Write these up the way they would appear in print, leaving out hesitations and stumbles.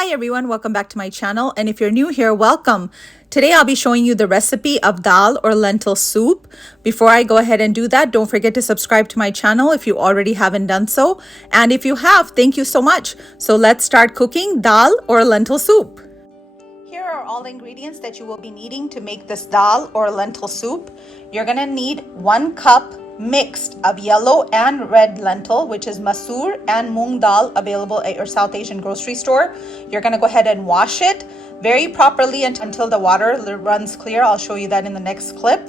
Hi everyone, welcome back to my channel, and if you're new here, welcome. Today I'll be showing you the recipe of dal or lentil soup. Before I go ahead and do that, don't forget to subscribe to my channel if you already haven't done so. And if you have, thank you so much. So let's start cooking dal or lentil soup. Here are all the ingredients that you will be needing to make this dal or lentil soup. You're gonna need 1 cup mixed of yellow and red lentil, which is Masoor and Moong dal, available at your South Asian grocery store. You're gonna go ahead and wash it very properly until the water runs clear. I'll show you that in the next clip.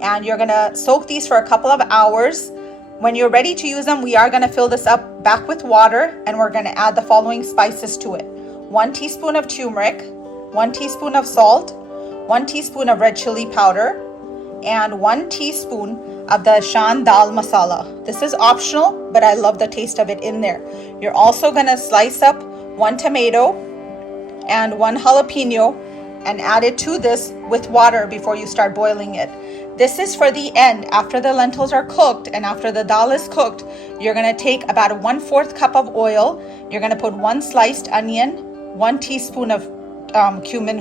And you're gonna soak these for a couple of hours. When you're ready to use them, we are gonna fill this up back with water, and we're gonna add the following spices to it: 1 teaspoon of turmeric, 1 teaspoon of salt, 1 teaspoon of red chili powder, and 1 teaspoon of the Shan dal masala. This is optional, but I love the taste of it in there. You're also gonna slice up 1 tomato and 1 jalapeno and add it to this with water before you start boiling it. This is for the end. After the lentils are cooked and after the dal is cooked, you're gonna take about 1/4 cup of oil. You're gonna put 1 sliced onion, 1 teaspoon of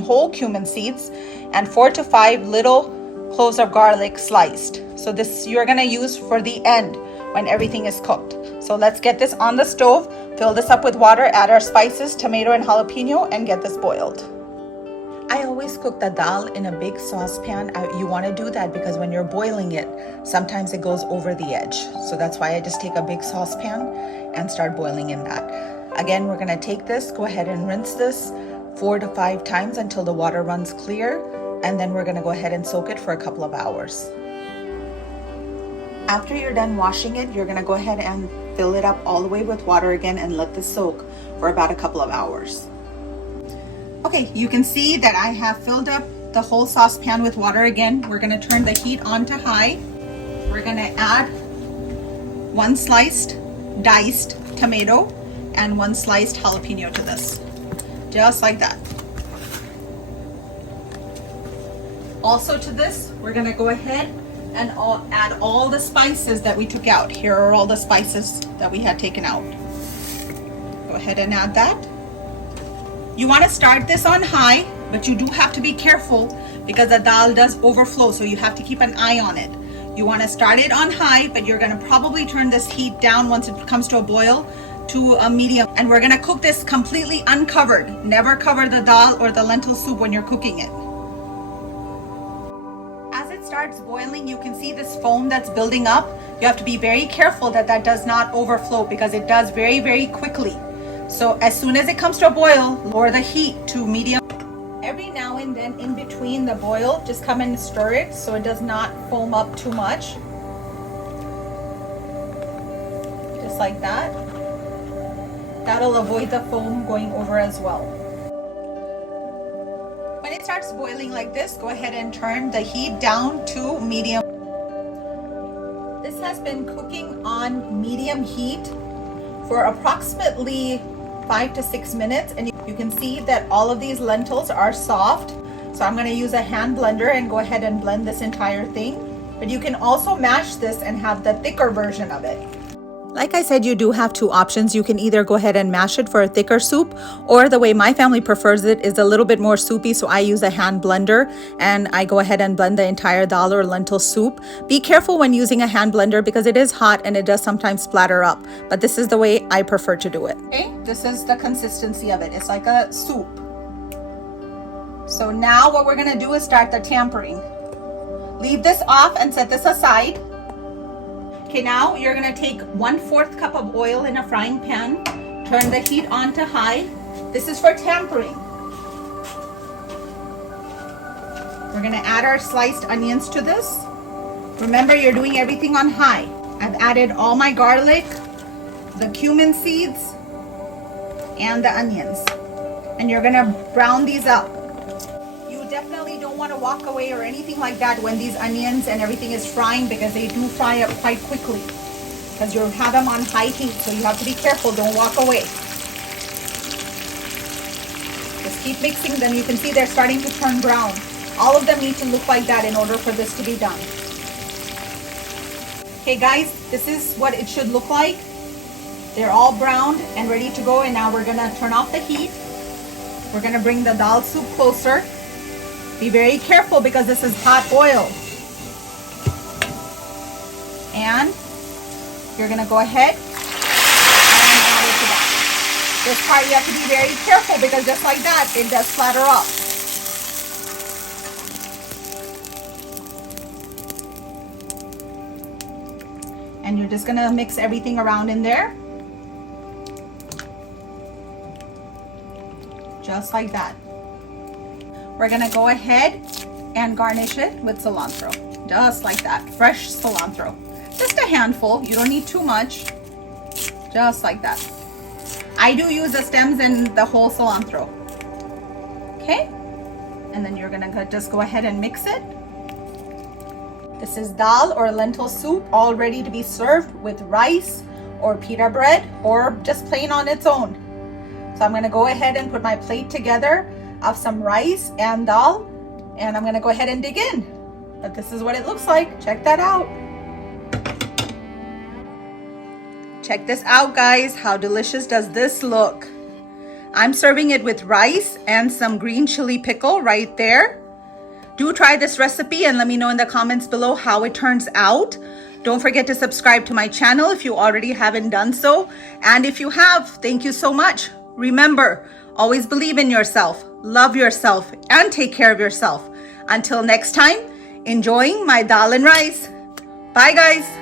whole cumin seeds, and 4 to 5 little cloves of garlic sliced. So this you're gonna use for the end when everything is cooked. So let's get this on the stove, fill this up with water, add our spices, tomato and jalapeno, and get this boiled. I always cook the dal in a big saucepan. You want to do that because when you're boiling it, sometimes it goes over the edge. So that's why I just take a big saucepan and start boiling in that. Again, we're gonna take this, go ahead and rinse this 4 to 5 times until the water runs clear, and then we're gonna go ahead and soak it for a couple of hours. After you're done washing it, you're gonna go ahead and fill it up all the way with water again and let this soak for about a couple of hours. Okay, you can see that I have filled up the whole saucepan with water again. We're gonna turn the heat on to high. We're gonna add 1 sliced diced tomato and 1 sliced jalapeno to this. Just like that. Also to this, we're gonna go ahead and add all the spices that we took out. Here are all the spices that we had taken out. Go ahead and add that. You wanna start this on high, but you do have to be careful because the dal does overflow, so you have to keep an eye on it. You wanna start it on high, but you're gonna probably turn this heat down once it comes to a boil to a medium, and we're gonna cook this completely uncovered. Never cover the dal or the lentil soup when you're cooking it. As it starts boiling, you can see this foam that's building up. You have to be very careful that that does not overflow because it does very, very quickly. So as soon as it comes to a boil, lower the heat to medium. Every now and then in between the boil, just come and stir it so it does not foam up too much. Just like that. That'll avoid the foam going over as well. When it starts boiling like this, go ahead and turn the heat down to medium. This has been cooking on medium heat for approximately 5 to 6 minutes, and you can see that all of these lentils are soft. So I'm gonna use a hand blender and go ahead and blend this entire thing. But you can also mash this and have the thicker version of it. Like I said, you do have 2 options. You can either go ahead and mash it for a thicker soup, or the way my family prefers it is a little bit more soupy, so I use a hand blender and I go ahead and blend the entire dal or lentil soup. Be careful when using a hand blender because it is hot and it does sometimes splatter up, but this is the way I prefer to do it. Okay, this is the consistency of it. It's like a soup. So now what we're gonna do is start the tempering. Leave this off and set this aside. Okay, now you're gonna take 1/4 cup of oil in a frying pan, turn the heat on to high. This is for tempering. We're gonna add our sliced onions to this. Remember, you're doing everything on high. I've added all my garlic, the cumin seeds, and the onions. And you're gonna brown these up. Definitely don't want to walk away or anything like that when these onions and everything is frying, because they do fry up quite quickly because you have them on high heat, so you have to be careful. Don't walk away. Just keep mixing them. You can see they're starting to turn brown. All of them need to look like that in order for this to be done. Okay guys, this is what it should look like. They're all browned and ready to go, and now we're gonna turn off the heat. We're gonna bring the dal soup closer. Be very careful because this is hot oil. And you're gonna go ahead and add it to that. This part you have to be very careful because just like that, it does flatter up. And you're just gonna mix everything around in there. Just like that. We're gonna go ahead and garnish it with cilantro. Just like that, fresh cilantro. Just a handful, you don't need too much. Just like that. I do use the stems and the whole cilantro. Okay? And then you're gonna just go ahead and mix it. This is dal or lentil soup, all ready to be served with rice or pita bread or just plain on its own. So I'm gonna go ahead and put my plate together of some rice and dal, and I'm gonna go ahead and dig in. But this is what it looks like. Check that out. Check this out, guys. How delicious does this look? I'm serving it with rice and some green chili pickle right there. Do try this recipe and let me know in the comments below how it turns out. Don't forget to subscribe to my channel if you already haven't done so. And if you have, thank you so much. Remember, always believe in yourself, love yourself, and take care of yourself. Until next time, enjoying my dal and rice. Bye, guys.